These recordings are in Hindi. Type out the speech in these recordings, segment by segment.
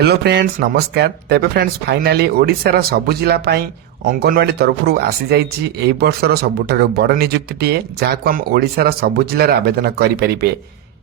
हेलो फ्रेंड्स नमस्कार। तेबे फ्रेंड्स फाइनाली ओडिशार सबु जिला पाई अंगनवाड़ी तरफ आसी जाइए एई वर्षर सबुठारु बड़ नियुक्तिटीए जहां हम ओडिशार सबु जिलार आवेदन करें।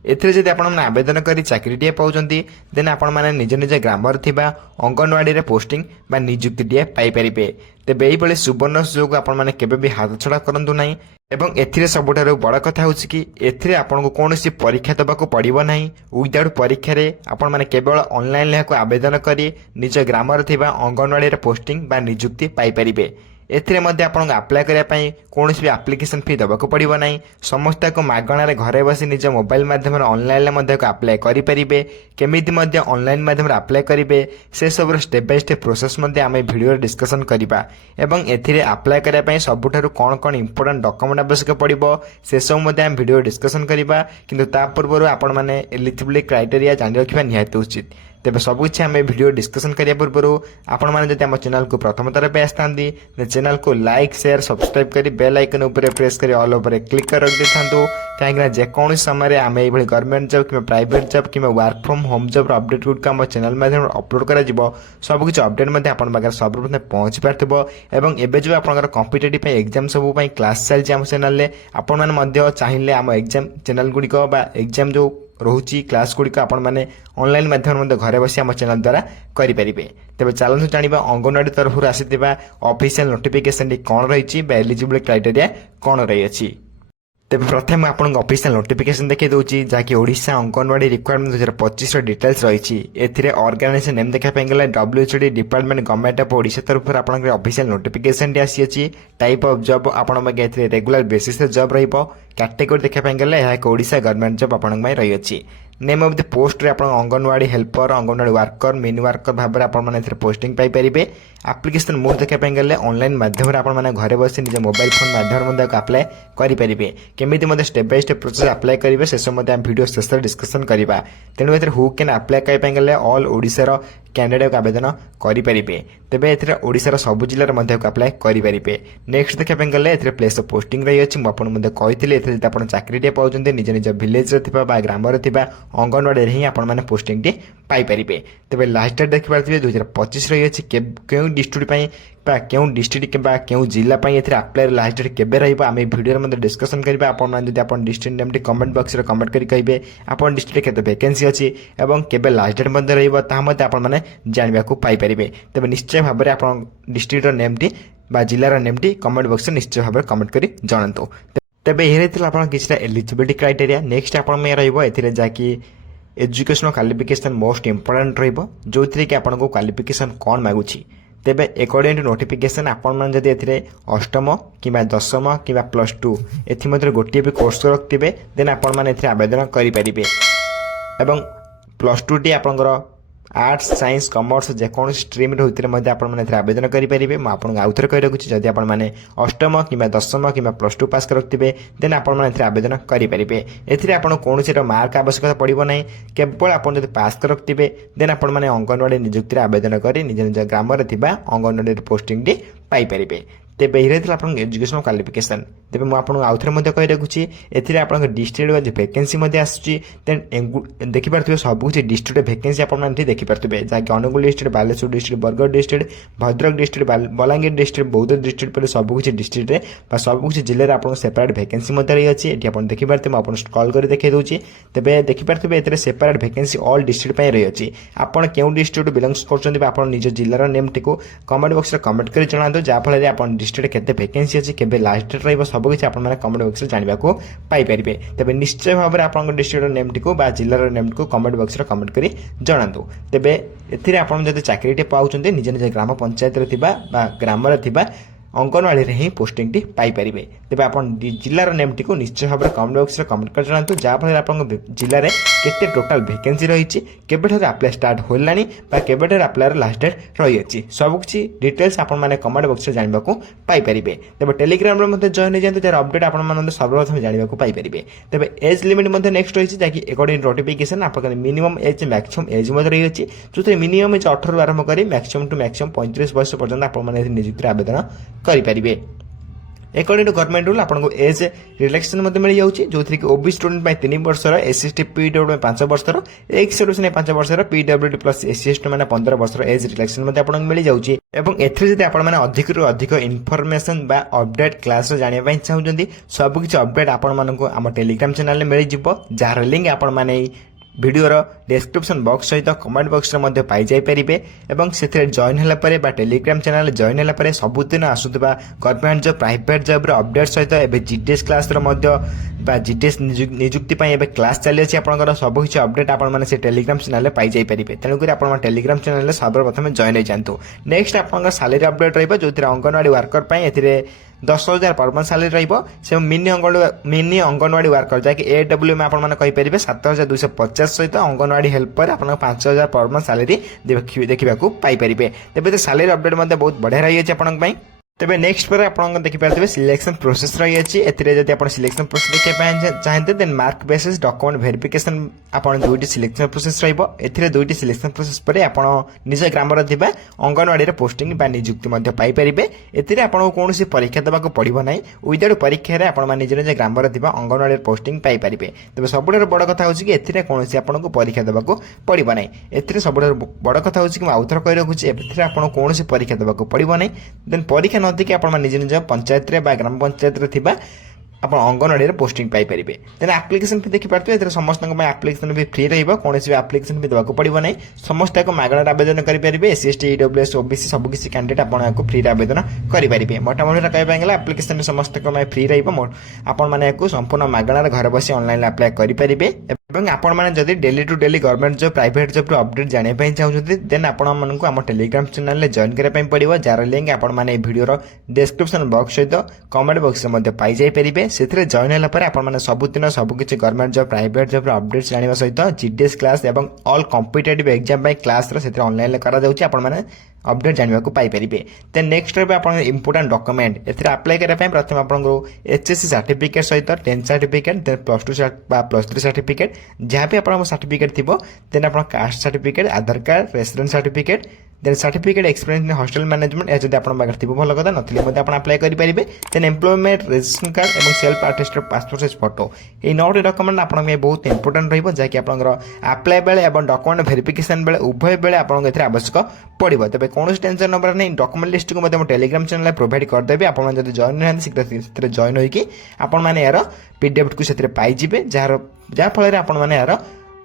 एथिरे जदि आपण माने आवेदन करी चाकरीटीए पाउचंती देन आपण माने निज निज ग्रामर थिबा अंगनवाड़ी रे पोस्टिंग बा नियुक्तिटीए पाई परिबे। तेबे एई बेले सुवर्ण सुयोग आपण माने केबे भी हाथ छड़ा करंतु नाही। एवं एथिरे सबुठारु बड़ कथा होछि कि एथिरे आपनको कोनोसी परीक्षा दबाको पड़िबो नाही। विदाउट परीक्षा रे आपण माने केवल ऑनलाइन लेहाको आवेदन करी निज ग्रामर थिबा अंगनवाड़ी रे पोस्टिंग बा नियुक्ति पाई परिबे। एथिरे मध्ये आपनको अप्लाई करिया पई कोनोसी भी एप्लिकेशन फी दबाको पड़िबो नाही। समस्त को मागणारे घरे बसी निज मोबाइल माध्यम ऑनलाइन ले मध्ये अप्लाई करि परिबे। केमिति मध्ये ऑनलाइन माध्यम अप्लाई करिवे से सब स्टेप बाय स्टेप प्रोसेस मध्ये आमे वीडियो डिस्कशन करिबा। एवं एथिरे अप्लाई करिया पई सबुठारु कोन कोन इंपोर्टेंट डॉक्यूमेंट आवश्यक पड़िबो से सब मध्ये आमे वीडियो डिस्कशन करिबा। किंतु ता पूर्व आपण माने एलिजिबिलिटी क्राइटेरिया जानि रखिबा निहायत उचित। तेबे सब किसी आम वीडियो डिस्कशन करिया पूर्व आपण मैंने जब चैनल को प्रथम थर पे आसती चैनल को लाइक शेयर सब्सक्राइब कर बेल आइकन उपर प्रेस कर ऑल उपर क्लिक कर रखी था। कहीं जेको समय आम ये गवर्नमेंट जॉब कि प्राइवेट जॉब कि work from home job update good आम चैनल माध्यम अपलोड कर सबकि अपडेट आप सर्वप्रथम पहुंची पार्थिव। एवं जो आप कॉम्पिटिटिव एग्जाम सब क्लास चलती आम चैनल आपण चाहिए आम एग्जाम चैनल गुड़िक एग्जाम जो रोची क्लास गुड़िक आपण मैंने ऑनलाइन माध्यम घरे बसी आम चैनल द्वारा करेंगे। तेज चलते जाना अंगनवाड़ी तरफ आसीथिबा ऑफिशियल नोटिफिकेशन कौन रही एलिजिबिलिटी क्राइटेरिया कौन रही। तेज प्रथम आपन ऑफिशियल नोटिफिकेशन देखिए दूसरी जहाँकि ओडिशा अंगनवाड़ी रिक्वायरमेंट 2025 डिटेल्स रही। एथिरे ऑर्गेनाइजेशन नेम देखा गला डब्ल्यूएचडी डिपार्टमेंट गवर्नमेंट ऑफ ओडिशा तरफ आपन ऑफिशियल नोटिफिकेशन आसी अछि। टाइप ऑफ जॉब आपण रेगुलर बेसिस जॉब रहिबो। कैटेगरी देखा गला यह एक ओडिशा गवर्नमेंट जॉब आपण रही अछि। नेम ऑफ द पोस्ट रे आपण anganwadi helper anganwadi worker mini worker भाव में आपण माने पोस्टिंग पाई परिबे। एप्लिकेशन मोड देखा गले ऑनलाइन माध्यम आपण माने घरे बसी निज मोबाइल फोन माध्यम अप्लाई करि परिबे। केमिति मते step by step process apply करिवे से सब मते हम वीडियो शेष डिस्कशन करिबा। तेणु एथरे हु कैन अप्लाई करि गले ऑल ओडिसा कैंडिडेट आवेदन करि परिबे। तेबे एथरे ओडिसा सब जिल्ला मध्ये अप्लाई करि परिबे। नेक्स्ट देखा गले एथरे प्लेस ऑफ पोस्टिंग रही अछि। मु आपण मध्ये कहिथिले एथरे आपण चाकरीटे पाउचंते निज निज विलेज रे थिबा बा ग्राम रे थिबा अंगनवाड़ी रे ही आपण माने पोस्टिंग टी पाई परिबे। तेबे लास्ट डेट देखि पारथिबे 2025 रही अछि। केउ डिस्ट्रिक्ट पई बा केउ डिस्ट्रिक्ट के बा केउ जिल्ला पई एथरे अप्लाई लास्ट डेट केबे रहइबो आमे वीडियो रे मध्ये डिस्कशन करबा। आपण माने जदि आपण district name T comment box रे कमेंट करि कहिबे आपण डिस्ट्रिक्ट केते वैकेंसी अछि एवं केबे लास्ट डेट मध्ये रहइबो ता मध्ये आपण माने जानिबा को पाई परिबे। तेबे निश्चय भाबरे आपण डिस्ट्रिक्ट रो नेम टी बा जिल्ला रो नेम टी कमेंट बॉक्स रे निश्चय भाबरे कमेंट करि जणांतु। तेबे हेरे आपण किछटा एलिजिबिलिटी क्राइटेरिया नेक्स्ट आपण में रहइबो एथिरे जाकी एजुकेशनल क्वालिफिकेशन मोस्ट इंपोर्टेंट रहिबो जो थी कि आपन को क्वालिफिकेशन कौन मागुची। तेबे अकॉर्डिंग टू नोटिफिकेशन आपण मान जदि एथिरे अष्टम किबा दशम किबा +2 एथि मध्ये गोटे भी कोर्स रखथिबे देन आपण मान एथिरे आवेदन करि परिबे। एवं +2 टी आपनकर आर्ट्स साइंस कॉमर्स जेको स्ट्रीम होते हैं आवेदन करेंगे। मुझे आउ थे कही रखुच्छी जदि आप अष्टम कि दशम कि +2 पास करते देन आपण आवेदन करेंगे। एथिरे कौन मार्क आवश्यकता पड़ो ना केवल आप पास करते देन आपण मैंने अंगनवाड़ी नियुक्ति आवेदन कर निज निज ग्राम अंगनवाड़ी पोस्टिंग टी पाइपर। तेबे ये एजुकेशनल क्वालिफिकेशन तेबे मुझे आउ थे कही रखुच्छी एथिरे आप डिस्ट्रिक्ट वाइज वैकेंसी आसूँ देन देखिपे सबकि डिस्ट्रिक्ट वैकेंसी आपड़ी देखिपे जहाँकि Angul district Baleshwar district Bargarh district Bhadrak district Balangir district Boudh district पर सबकि डिस्ट्रिक्ट सबकि जिले में आप सेपरेट वैकेंसी रही है। ये आप देखिपे मुझे स्क्रॉल कर देखिए दूसरी तेबे देखिपे ये सेपरेट वैकेंसी ऑल डिस्ट्रिक्ट रही है। आपड़ क्यों डिस्ट्रिक्ट बिलंग्स कर निज जिलार नेम टी कमेंट बॉक्स में कमेंट कर जनातु जहाँफल आप डिस्ट्रिक्ट केते वैकेंसी अछि केबे लास्ट डेट रहइबो सब किछ आपन माने कमेंट बॉक्स रे जानिबा को पाई परिबे। तबे निश्चय भाबरे आपन डिस्ट्रिक्ट नेम टी को बा जिल्लार नेम को कमेंट बॉक्स रे कमेंट करी जणांतु। तेबे एथिरे आपन जदि चाकरीटे पाउचंते निज निज ग्राम पंचायत रे थिबा बा ग्राम रे थिबा अंगनवाड़ी रे ही पोस्टिंग टी पाई परिबे। तेबे आपन जिल्लार नेम टी को निश्चय भाबरे कमेंट बॉक्स रे कमेंट कर जणांतु जहाँफल आपन जिल्ला रे केते टोटल वैकेंसी रही केबेठर अप्लाई स्टार्ट होलानी बा केबेठर अप्लाई लास्ट डेट रही अछि सबकि डिटेल्स आपन माने कमेंट बॉक्स रे जानिबा को पाई परिबे। तेबे टेलीग्राम रे मध्ये जॉइन हो जांतु जार अपडेट आपन माने सर्वप्रथम जानिबा को पाई परिबे। तेबे एज लिमिट मध्ये नेक्स्ट रही जाकि अकॉर्डिंग नोटिफिकेशन आपन मिनिमम एज मैक्सिमम एज मध्ये रही अछि जोते मिनिमम एज 18 आरंभ करी मैक्सिमम टू मैक्सिमम 35 वर्ष पर्यंत आपन माने नियुक्ति आवेदन करि परिबे। एकॉर्डिंग टू गवर्नमेंट रूल आपको एज रिलैक्सेशन मिल जाऊँगी जो थी ओबी स्टूडेंट 3 वर्षर एससीएसटी पीडब्ल्यू 5 वर्षर एक्स सर्विस 5 वर्षर पीडब्ल्यूडी प्लस एससीएसटी मैंने 15 वर्षर एज रिलैक्सेशन आपको मिल जाऊँगी एवं एथि अधिक रु अधिक इनफॉरमेशन बा अपडेट क्लास जानापी चाहते सबकि अपडेट आम टेलीग्राम चैनल में मिल जाए जार लिंक आपण मैंने भिडियोर डिस्क्रिप्शन बॉक्स सहित कमेंट बॉक्स रे पाई जाई परिबे एवं से जॉइन होला परे बा टेलीग्राम चैनल जॉइन होला परे सबुदिन आसुतबा गवर्नमेंट जॉब प्राइवेट जॉब रो अपडेट सहित एबे जीटीएस क्लास रो मध्य बा जीटीएस नियुक्ति पई एबे क्लास चली अछि आपनकर सब किछि अपडेट आपण माने से टेलीग्राम चैनल रे पाई जाई परिबे तेनु करी आपण टेलीग्राम चैनल रे सर्वप्रथम जॉइन हो जांतु नेक्स्ट आपनकर सैलरी अपडेट रहबो जोथिरे अंगनवाड़ी वर्कर पई एथिरे 10,000 पर मंथ सैलरी रहिबो से मिनी अंगनवाड़ी वर्कर जाकि एडब्ल्यू में आपण माने कहि परिबे 7,250 सहित अंगनवाड़ी हेल्पर आपण 5,000 पर मंथ सैलरी देखिबा को पाई परिबे तेबे सैलरी अपडेट मध्ये बहुत बढ़िया रही अछि आपण पई तेबे नेक्स्ट पर आप देखि पारथिबे सिलेक्शन प्रोसेस रही अछि एथिरे जदि आपण सिलेक्शन प्रोसेस देखि चाहते then mark basis document verification आपण दुईटी सिलेक्शन प्रोसेस रहइबो एथिरे दुईटी सिलेक्शन प्रोसेस पर आपण निज ग्राम रे दिबा अंगनवाड़ी रे पोस्टिंग बा नियुक्ति मध्ये पाई परिबे एथिरे आपण कोनोसी परीक्षा देबा को पड़िबो नै विदाउट परीक्षा रे आपण निज निज ग्राम रे दिबा अंगनवाड़ी रे पोस्टिंग पाई परिबे तेबे सबुठार बड़ कथा होछि कि एथिरे कोनोसी आपण को परीक्षा देबा को पड़िबो नै एथिरे सबुठार बड़ कथा होछि कि म आउथर कहि रखुछि एथिरे आपण कोनोसी परीक्षा देबा को पड़िबो नै देन परीक्षा नदी आप निज निज पंचायत रे ग्राम पंचायत रे थिबा आप अंगनवाड़ी रे पोस्टिंग पाई परिबे देन एप्लिकेशन फी देखि पारथि एथरे समस्त एप्लिकेशन फी फ्री रहइबो कोनोसी एप्लिकेशन फी देबाको पड़िबो नै समस्त को मागणा आवेदन करि परिबे एससी ईडब्ल्यूएस ओबीसी सब किसी कैंडिडेट आपण को फ्री आवेदन करि परिबे मोटा मोटा कहबा गेला एप्लिकेशन समस्त को फ्री रहइबो आपण माने को संपूर्ण मागणा रे घर बसी ऑनलाइन अप्लाई करि परिबे एवं आपण माने जदि daily to daily government job private job रो अपडेट जाने पई चाहउछथि देन आपण मानन को हम टेलीग्राम चैनल रे जॉइन करे पई पड़िबो जार लिंक आपण माने वीडियो रो डिस्क्रिप्शन बॉक्स सहित कमेंट बॉक्स रे मध्ये पाई जाई परिबे सेथरे जॉइन होला पर आपण माने सबुदिन सब किछि गवर्नमेंट जॉब प्राइवेट जॉब रो अपडेट्स जानिबा सहित जीडीएस क्लास एवं ऑल कॉम्पिटिटिव एग्जाम पई क्लास रो सेथरे ऑनलाइन ले करा जाउछि आपण माने अपडेट जानिबा को पाई परिबे देन नेक्स्ट रे आपण इंपोर्टेंट डॉक्यूमेंट एथरे अप्लाई करे पई प्रथम आपण को एचएससी सर्टिफिकेट सहित 10 सर्टिफिकेट देन +2 बा +3 सर्टिफिकेट जहाँ भी आप सर्टिफिकेट थी देन आप caste certificate Aadhaar card residence certificate then certificate experience in hostel management यदि आप भल कथा ना अप्लाई करेंगे देन एम्प्लॉयमेंट रजिस्ट्रेशन कार्ड और self attested passport size photo ये 9टी डॉक्यूमेंट आप बहुत इंपोर्टेंट रही जहाँकि आप अप्लाई बेले और डॉक्यूमेंट वेरिफिकेशन बेले उभय बेले आपको आवश्यक पड़ो तेज कौन टेंशन नंबर नहीं डॉक्यूमेंट लिस्ट को टेलीग्राम चैनल प्रोवाइड करदेवी आप जॉइन ना शीघ्र जॉइन होकर यार पीडीएफ को पाइबे जहाँफल आपने यार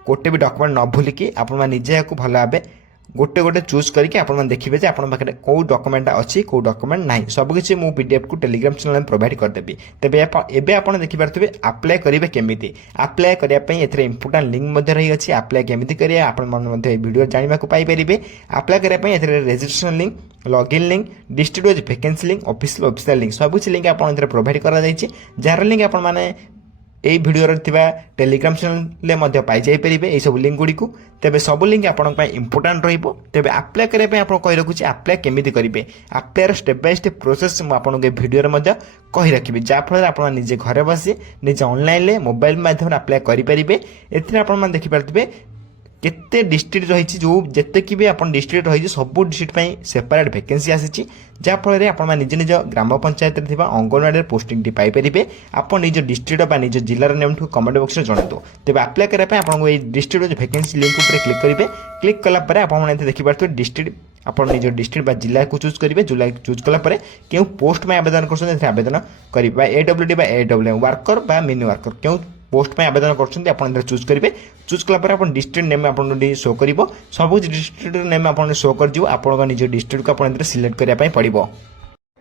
गोटे भी डॉक्यूमेंट न भूलिकी आपजे या भल भाव गोटे गोटे चूज करके आप देखिए जे आपन पाखे कौ डॉक्यूमेंट अच्छी कौ डॉक्यूमेंट नहीं सबकि मु पीडीएफ को टेलीग्राम चैनल में प्रोवाइड करदेवी तेबे एबे आपन देखि पारथबे अप्लाई करिवे केमिति अप्लाई करिया पई एथरे इंपोर्टेंट लिंक मध्ये रही अछि अप्लाई केमिति करिया आपन मन मध्ये वीडियो जानिबा को पाई परिबे अप्लाई करिया पई एथरे registration link login link distribute vacancy link official link सब कुछ लिंक आपन एथरे प्रोवाइड करा जायछि जार लिंक आपन माने এই ভিডিওর থিবা টেলিগ্রাম চ্যানেলে মধ্যে পাই যাই পারিবে এই সব লিঙ্ক গুড়ি তেবে সব লিঙ্ক আপনার ইম্পর্টাট রহব তেবে আপ্লাই করা আপনার কই রাখুছি আপ্লাই কেমিতি করিবে আপ্লাইর স্টেপ বাই স্টেপ प्रोसेस মু আপনাকে ভিডিওর মধ্যে কই রাখিবি যাফলে আপনার নিজে ঘরে বসি নিজে অনলাইনে মোবাইল মাধ্যমে আপ্লাই করি পারিবে এতে আপনার দেখি পারথিবে केते डिस्ट्रिक्ट रही जो जिते कि भी आप डिस्ट्रिक्ट रही सब डिस्ट्रिक्ट सेपरेट वैकेंसी आसी जहाँफल आप निज निज ग्राम पंचायत अंगनवाड़ी पोस्टिंग पाइपर आप निज डिस्ट्रिक्ट निज जिलार नेम ठू कमेंट बॉक्स में जनातु तेज अप्लाई करने आपको ये डिस्ट्रिक्ट वैकेंसी लिंक क्लिक करेंगे क्लिक कलापर आप देखिए डिस्ट्रिक्ट आप निज डिस्ट्रिक्ट जिला को चूज करेंगे जिला चूज कलापर क्यों पोस्ट में आवेदन कर आवेदन करेंगे एडब्ल्यूडी एडब्ल्यू वर्कर मिनी वर्कर क्यों पोस्ट में आवेदन कर चूज करेंगे चूज कलापर आप डिस्ट्रिक्ट नेम आप शो कर सब डिस्ट्रिक्ट नेम आप शो कर निज डिस्ट्रिक्ट को आप सिलेक्ट करने पड़ो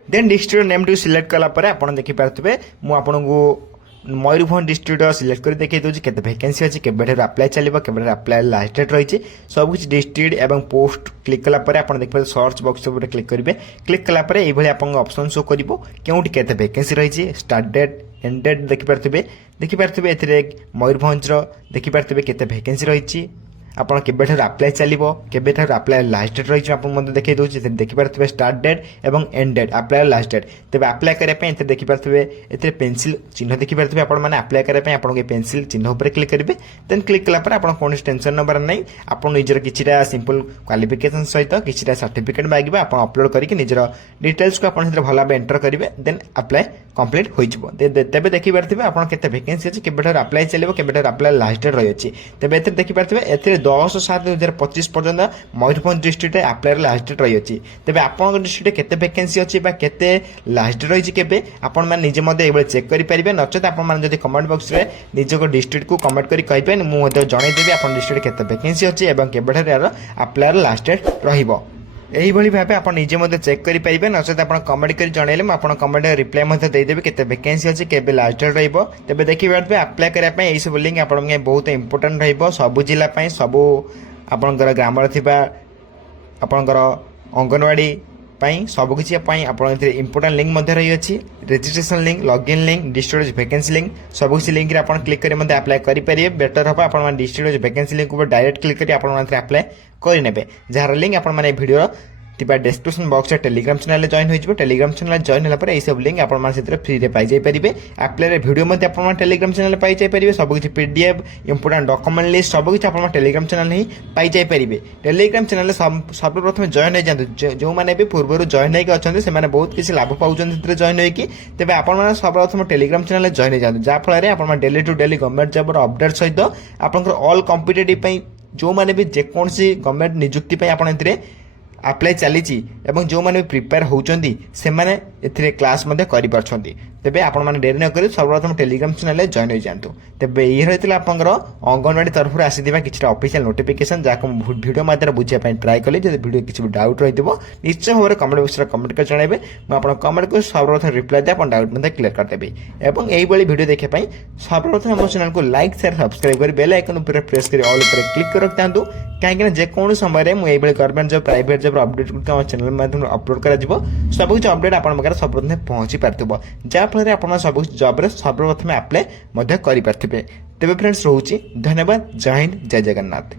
then district name to select कलापर आप देखिपारे मुझे मयूरभंज डिस्ट्रिक्ट सिलेक्ट कर देखिए दूसरी केते वैकेंसी अच्छी केबे अप्लाई चलो केबे अप्लाई लास्ट डेट रही सब कुछ डिस्ट्रिक्ट एवं पोस्ट क्लिक कलापर आप देखिए सर्च बॉक्स क्लिक करेंगे क्लिक कलापर ये ऑप्शन शो कर क्योंकि केते वैकेंसी रही स्टार्ट डेट एंड डेट देखिपारे ए मयूरभंज देखिपारे केते वैकेंसी रही ଆପଣ କେବେଠାରୁ ଆପ୍ଲାଏ ଚାଲିବ, କେବେଠାରୁ ଆପ୍ଲାଏ ଲାଷ୍ଟ ଡେଟ୍ ରହିଛି ଆପଣ ମଧ୍ୟ ଦେଖାଇ ଦେଉଛି। ଏଥିରେ ଦେଖିପାରୁଥିବେ ଷ୍ଟାର୍ଟ ଡେଟ୍ ଏବଂ end date, apply last date. ତେବେ ଆପ୍ଲାଏ କରିବା ପାଇଁ ଏଥିରେ ଦେଖିପାରୁଥିବେ, ଏଥିରେ ପେନ୍ସିଲ୍ ଚିହ୍ନ ଦେଖିପାରୁଥିବେ ଆପଣମାନେ। ଆପ୍ଲାଏ କରିବା ପାଇଁ ଆପଣଙ୍କୁ ପେନ୍ସିଲ୍ ଚିହ୍ନ ଉପରେ କ୍ଲିକ୍ କରିବେ। ଦେନ୍ କ୍ଲିକ୍ କଲା ପରେ ଆପଣ କୌଣସି ଟେନସନ୍ ନେବାର ନାହିଁ। ଆପଣ ନିଜର କିଛିଟା ସିମ୍ପଲ୍ କ୍ୱାଲିଫିକେସନ୍ ସହିତ କିଛିଟା ସାର୍ଟିଫିକେଟ୍ ମାଗିବେ, ଆପଣ ଅପଲୋଡ଼ କରିକି ନିଜର ଡିଟେଲ୍ସକୁ ଆପଣ ସେଥିରେ ଭଲ ଭାବେ ଏଣ୍ଟର କରିବେ। ଦେନ୍ ଆପ୍ଲାଏ କମ୍ପ୍ଲିଟ୍ ହୋଇଯିବ। ତେବେ ଦେଖିପାରୁଥିବେ ଆପଣ କେତେ ଭେକେନ୍ସି ଅଛି, କେବେଠାରୁ ଆପ୍ଲାଏ ଚାଲିବ, କେବେଠାରୁ ଆପ୍ଲାଏ ଲାଷ୍ଟ ଡେଟ୍ ରହିଅଛି। ତେବେ ଏଥିରେ ଦେଖିପାରୁଥିବେ ଏଥିରେ 10/7/2025 ପର୍ଯ୍ୟନ୍ତ ମୟୂରଭଞ୍ଜ ଡିଷ୍ଟ୍ରିକ୍ଟରେ ଆପ୍ଲାଏର ଲାଷ୍ଟ ଡେଟ୍ ରହିଅଛି। ତେବେ ଆପଣଙ୍କ ଡିଷ୍ଟ୍ରିକ୍ଟରେ କେତେ ଭେକେନ୍ସି ଅଛି ବା କେତେ ଲାଷ୍ଟ ଡେଟ୍ ରହିଛି କେବେ, ଆପଣମାନେ ନିଜେ ମଧ୍ୟ ଏଇଭଳି ଚେକ୍ କରିପାରିବେ। ନଚେତ ଆପଣମାନେ ଯଦି କମେଣ୍ଟ ବକ୍ସରେ ନିଜକୁ ଡିଷ୍ଟ୍ରିକ୍ଟକୁ କମେଣ୍ଟ କରି କହିପାରିବେ, ମୁଁ ମଧ୍ୟ ଜଣାଇଦେବି ଆପଣ ଡିଷ୍ଟ୍ରିକ୍ଟରେ କେତେ ଭେକେନ୍ସି ଅଛି ଏବଂ କେବେଠାରୁ ଏହାର ଆପ୍ଲାଏର ଲାଷ୍ଟ ଡେଟ୍ ରହିବ। এইভাবে ভাবে আপনার নিজে মধ্যে চেক করে পাইবে। নচেত আপনার কমেন্ট করে জনাইলে মু আপনার কমেন্ট রিপ্লাই মধ্যে ଦେଇଦେବି কেতে ভ্যাকেন্সি আছে, কেবে লাস্ট ডেট রহব। তেবে দেখিপারে আপ্লাই করা এইসব লিঙ্ক আপনার বহুত ইম্পর্টাট রহব সবু জেলা সবু আপনার গ্রামে থাকা আপনার অঙ্গনবাড়ি सबकिछि आपड़ इंपोर्टाट लिंक रही registration link, login link, district vacancy link सबकिछि लिंक रे आपण क्लिक करी मते अप्लाई करि परिबे। बेटर हम आपण डिस्ट्रिक्ट वैकेंसी लिंक ऊपर डायरेक्ट क्लिक करी आपण माने अप्लाई करिनेबे। जार लिंक आपण माने वीडियो टिपा डिस्क्रिप्शन बॉक्स रे टेलीग्राम चैनल जॉइन हो। टेलीग्राम चैनल जॉइन होला परे सब लिंक आपण माने सेतरे फ्री रे पाई जाय परिबे। अप्लाई रे वीडियो मते आपण माने टेलीग्राम चैनल पाई जाय परिबे। सबकिछि पीडीएफ, इंपोर्टेंट डॉक्यूमेंट लिस्ट सबकिछि आपण माने टेलीग्राम चैनल ही पाई जाय परिबे। टेलीग्राम चैनल सर्वप्रथम जॉइन हो जांतु। जो माने भी पूर्वरु जॉइन होइक अछन्ते से माने बहुत किछि लाभ पाउछन सेतरे जॉइन होइकी। तेबे आपण माने सर्वप्रथम टेलीग्राम चैनल जॉइन हो जांतु, जा फल रे आपण माने daily to daily government job रो अपडेट सहित आपनकर ऑल कॉम्पिटिटिव पई जो माने भी जेकोनसी गवर्नमेंट नियुक्ति पई आपण एथिरे अप्लाई चली जो मैंने प्रिपेयर होती से मैंने क्लास कर। तेबे आपण मैंने डेरी न करी सर्वप्रथम टेलीग्राम चैनल जॉइन हो जातु। तेबे ये रही आपंकर अंगनवाड़ी तरफ आसीथिबा किछटा ऑफिशियल नोटिफिकेशन जहाँ वीडियो माध्यम बुझाई ट्राए कली। जब वीडियो किसी डाउट रही निश्चय भाव में कमेंट बॉक्स में कमेंट कर जणाइबे। मुझे कमेंट को सर्वप्रथम रिप्लाई दे आप डाउट मत क्लियर करदेवी। और यही वीडियो देखा सर्वप्रथम हम चैनल को लाइक शेयर सब्सक्राइब कर बेल आइकन प्रेस कर ऑल क्लिक कर रखि था। कहीं जेकोसी समय मुझे government job private job update channel माध्यम अपलोड कर सबकि अपडेट आप सर्वप्रथम पहुंची पार्थिव, जहाँफल आप सब जॉब सर्वप्रथम अप्लाई कर। तेज फ्रेंड्स रोचे धन्यवाद। जय हिंद, जय जगन्नाथ।